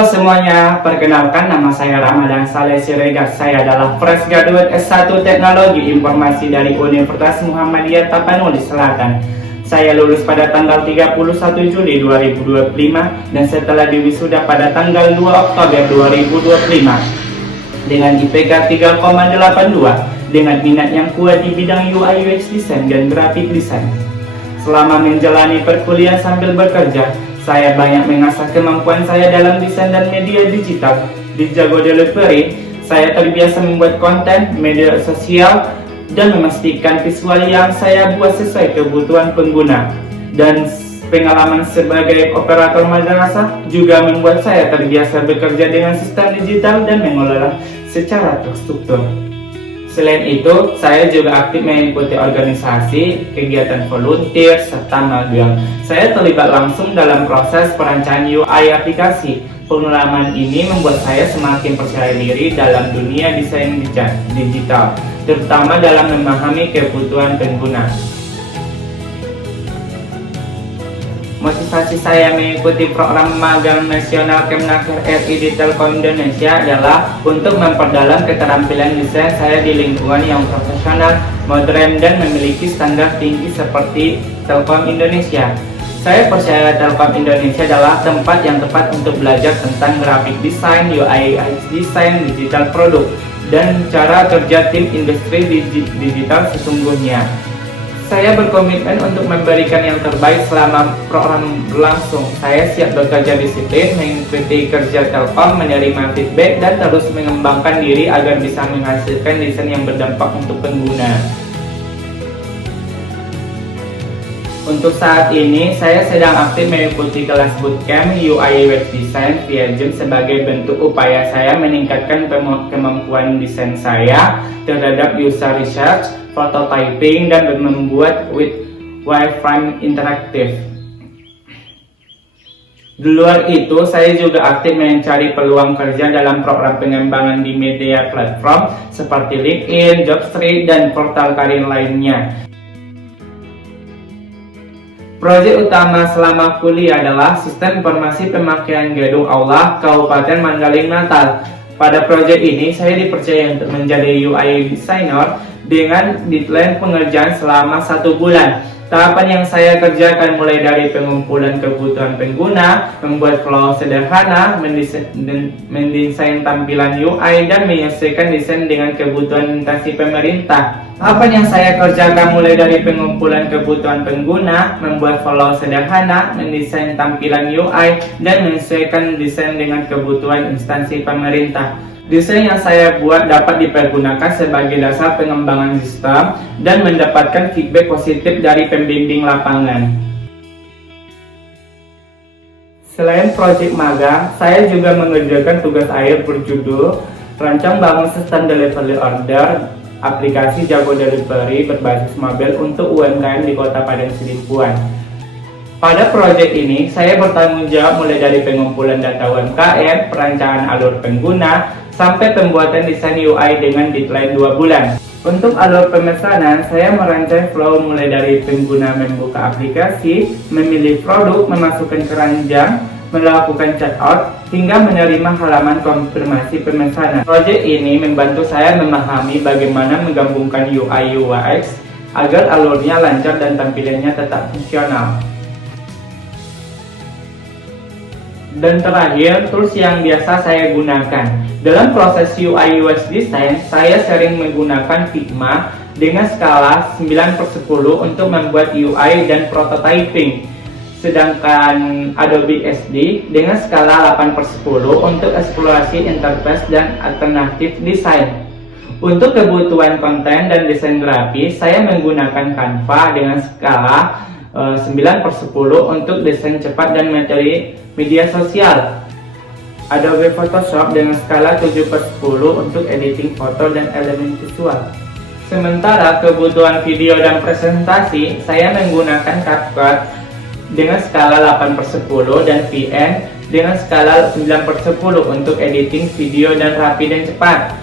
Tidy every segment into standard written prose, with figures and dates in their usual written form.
Halo semuanya, perkenalkan nama saya Ramadan Saleh Siregar. Saya adalah fresh graduate S1 Teknologi Informasi dari Universitas Muhammadiyah Tapanuli Selatan. Saya lulus pada tanggal 31 Juli 2025 dan setelah diwisuda pada tanggal 2 Oktober 2025 dengan IPK 3,82 dengan minat yang kuat di bidang UI UX Design dan Graphic Design. Selama menjalani perkuliahan sambil bekerja, saya banyak mengasah kemampuan saya dalam desain dan media digital. Di Jago Delivery, saya terbiasa membuat konten, media sosial, dan memastikan visual yang saya buat sesuai kebutuhan pengguna. Dan pengalaman sebagai operator madrasah juga membuat saya terbiasa bekerja dengan sistem digital dan mengelola secara terstruktur. Selain itu, saya juga aktif mengikuti organisasi, kegiatan volunteer, serta magang. Saya terlibat langsung dalam proses perancangan UI aplikasi. Pengalaman ini membuat saya semakin percaya diri dalam dunia desain digital, terutama dalam memahami kebutuhan pengguna. Motivasi saya mengikuti program magang nasional Kemenaker RI di Telkom Indonesia adalah untuk memperdalam keterampilan desain saya di lingkungan yang profesional, modern, dan memiliki standar tinggi seperti Telkom Indonesia. Saya percaya Telkom Indonesia adalah tempat yang tepat untuk belajar tentang graphic design, UI UX design, digital produk, dan cara kerja tim industri digital sesungguhnya. Saya berkomitmen untuk memberikan yang terbaik selama program berlangsung. Saya siap bekerja disiplin, mengikuti kerja Telkom, menerima feedback, dan terus mengembangkan diri agar bisa menghasilkan desain yang berdampak untuk pengguna. Untuk saat ini, saya sedang aktif mengikuti kelas bootcamp UI UX Design via Zoom sebagai bentuk upaya saya meningkatkan kemampuan desain saya terhadap user research, prototyping, dan membuat wireframe interaktif. Di luar itu, saya juga aktif mencari peluang kerja dalam program pengembangan di media platform seperti LinkedIn, Jobstreet, dan portal karir lainnya. Proyek utama selama kuliah adalah Sistem Informasi Pemakaian Gedung Aula Kabupaten Mandailing Natal. Pada proyek ini, saya dipercaya untuk menjadi UI designer dengan deadline pengerjaan selama 1 bulan. Tahapan yang saya kerjakan mulai dari pengumpulan kebutuhan pengguna, membuat flow sederhana, mendesain tampilan UI, dan menyesuaikan desain dengan kebutuhan instansi pemerintah. Tahapan yang saya kerjakan mulai dari pengumpulan kebutuhan pengguna, membuat flow sederhana, mendesain tampilan UI, dan menyesuaikan desain dengan kebutuhan instansi pemerintah. Desain yang saya buat dapat dipergunakan sebagai dasar pengembangan sistem dan mendapatkan feedback positif dari pembimbing lapangan. Selain proyek magang, saya juga mengerjakan tugas akhir berjudul Rancang Bangun Sistem Delivery Order aplikasi Jago Delivery berbasis mobile untuk UMKM di Kota Padang Sidimpuan. Pada proyek ini, saya bertanggung jawab mulai dari pengumpulan data UMKM, perancangan alur pengguna, sampai pembuatan desain UI dengan deadline 2 bulan. Untuk alur pemesanan, saya merancang flow mulai dari pengguna membuka aplikasi, memilih produk, memasukkan keranjang, melakukan checkout, hingga menerima halaman konfirmasi pemesanan. Proyek ini membantu saya memahami bagaimana menggabungkan UI UX agar alurnya lancar dan tampilannya tetap fungsional. Dan terakhir, tools yang biasa saya gunakan. Dalam proses UI UX Design, saya sering menggunakan Figma dengan skala 9/10 untuk membuat UI dan prototyping. Sedangkan Adobe SD dengan skala 8/10 untuk eksplorasi interface dan alternatif desain. Untuk kebutuhan konten dan desain grafis, saya menggunakan Canva dengan skala 9/10 untuk desain cepat dan materi media sosial. Adobe Photoshop dengan skala 7/10 untuk editing foto dan elemen visual. Sementara kebutuhan video dan presentasi, saya menggunakan CapCut dengan skala 8/10 dan VN dengan skala 9/10 untuk editing video dan rapi dan cepat.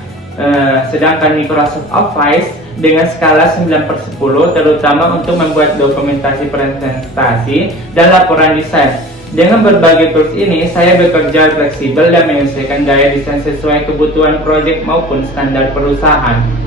Sedangkan Microsoft Office dengan skala 9/10 terutama untuk membuat dokumentasi presentasi dan laporan desain. Dengan berbagai tools ini, saya bekerja fleksibel dan menyesuaikan gaya desain sesuai kebutuhan proyek maupun standar perusahaan.